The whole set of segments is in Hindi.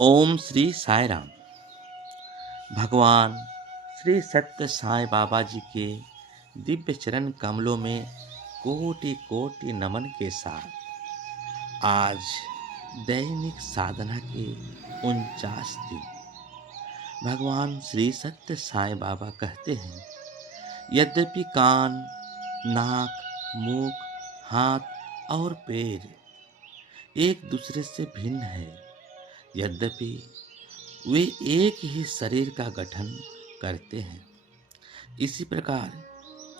ओम श्री साई राम। भगवान श्री सत्य साई बाबा जी के दिव्य चरण कमलों में कोटि कोटि नमन के साथ आज दैनिक साधना के 49 दिन भगवान श्री सत्य साई बाबा कहते हैं, यद्यपि कान, नाक, मुख, हाथ और पैर एक दूसरे से भिन्न है, यद्यपि वे एक ही शरीर का गठन करते हैं, इसी प्रकार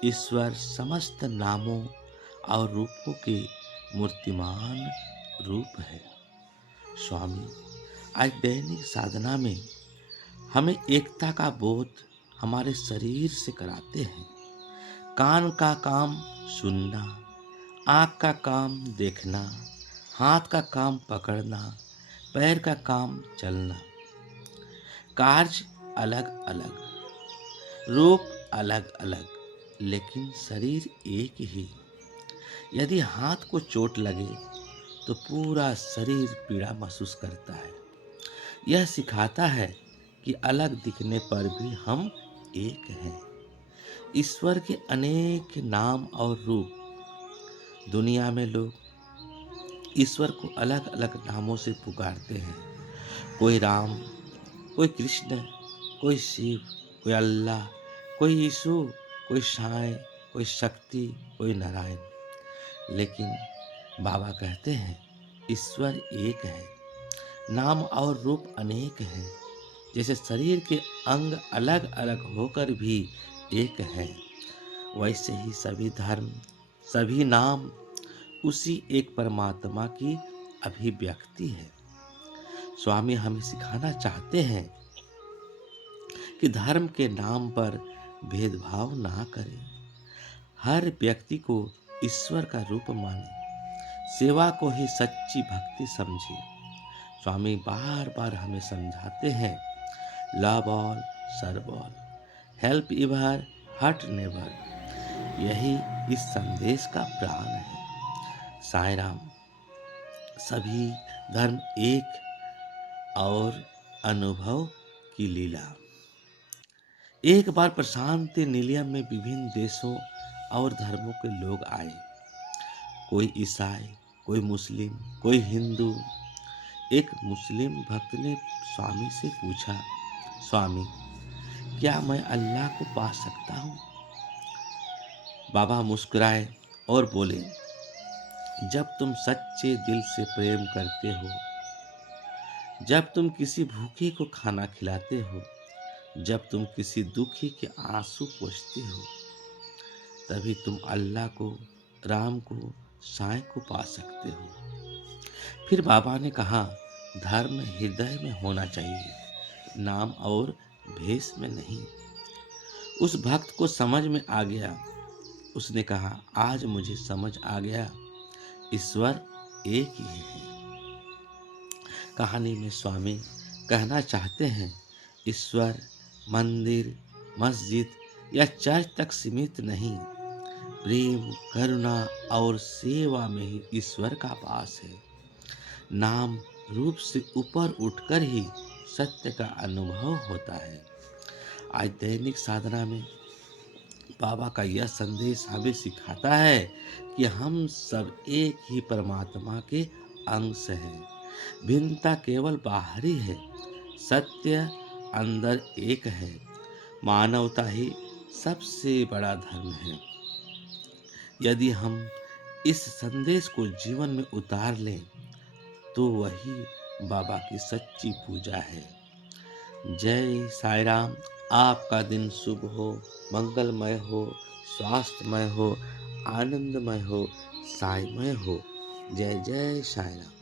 ईश्वर समस्त नामों और रूपों के मूर्तिमान रूप है। स्वामी आज दैनिक साधना में हमें एकता का बोध हमारे शरीर से कराते हैं। कान का काम सुनना, आँख का काम देखना, हाथ का काम पकड़ना, पैर का काम चलना। कार्य अलग अलग, रूप अलग अलग, लेकिन शरीर एक ही। यदि हाथ को चोट लगे तो पूरा शरीर पीड़ा महसूस करता है। यह सिखाता है कि अलग दिखने पर भी हम एक हैं। ईश्वर के अनेक नाम और रूप। दुनिया में लोग ईश्वर को अलग अलग नामों से पुकारते हैं। कोई राम, कोई कृष्ण, कोई शिव, कोई अल्लाह, कोई यीशु, कोई साईं, कोई शक्ति, कोई नारायण। लेकिन बाबा कहते हैं ईश्वर एक है, नाम और रूप अनेक हैं। जैसे शरीर के अंग अलग अलग होकर भी एक है, वैसे ही सभी धर्म, सभी नाम उसी एक परमात्मा की अभिव्यक्ति है। स्वामी हमें सिखाना चाहते हैं कि धर्म के नाम पर भेदभाव ना करें, हर व्यक्ति को ईश्वर का रूप माने, सेवा को ही सच्ची भक्ति समझे। स्वामी बार बार हमें समझाते हैं, love all, serve all, help ever, hurt never. यही इस संदेश का प्राण है। साई राम। सभी धर्म एक और अनुभव की लीला। एक बार प्रशांत निलयम में विभिन्न देशों और धर्मों के लोग आए। कोई ईसाई, कोई मुस्लिम, कोई हिंदू। एक मुस्लिम भक्त ने स्वामी से पूछा, स्वामी क्या मैं अल्लाह को पा सकता हूँ? बाबा मुस्कुराए और बोले, जब तुम सच्चे दिल से प्रेम करते हो, जब तुम किसी भूखे को खाना खिलाते हो, जब तुम किसी दुखी के आंसू पोंछते हो, तभी तुम अल्लाह को, राम को, साईं को पा सकते हो। फिर बाबा ने कहा, धर्म हृदय में होना चाहिए, नाम और भेष में नहीं। उस भक्त को समझ में आ गया। उसने कहा, आज मुझे समझ आ गया, ईश्वर एक ही है। कहानी में स्वामी कहना चाहते हैं, ईश्वर मंदिर, मस्जिद या चर्च तक सीमित नहीं। प्रेम, करुणा और सेवा में ही ईश्वर का वास है। नाम रूप से ऊपर उठकर ही सत्य का अनुभव होता है। आज दैनिक साधना में बाबा का यह संदेश हमें सिखाता है कि हम सब एक ही परमात्मा के अंश हैं। भिन्नता केवल बाहरी है, सत्य अंदर एक है। मानवता ही सबसे बड़ा धर्म है। यदि हम इस संदेश को जीवन में उतार लें तो वही बाबा की सच्ची पूजा है। जय साई राम। आपका दिन शुभ हो, मंगलमय हो, स्वास्थ्यमय हो, आनंदमय हो, साईमय हो। जय जय साई राम।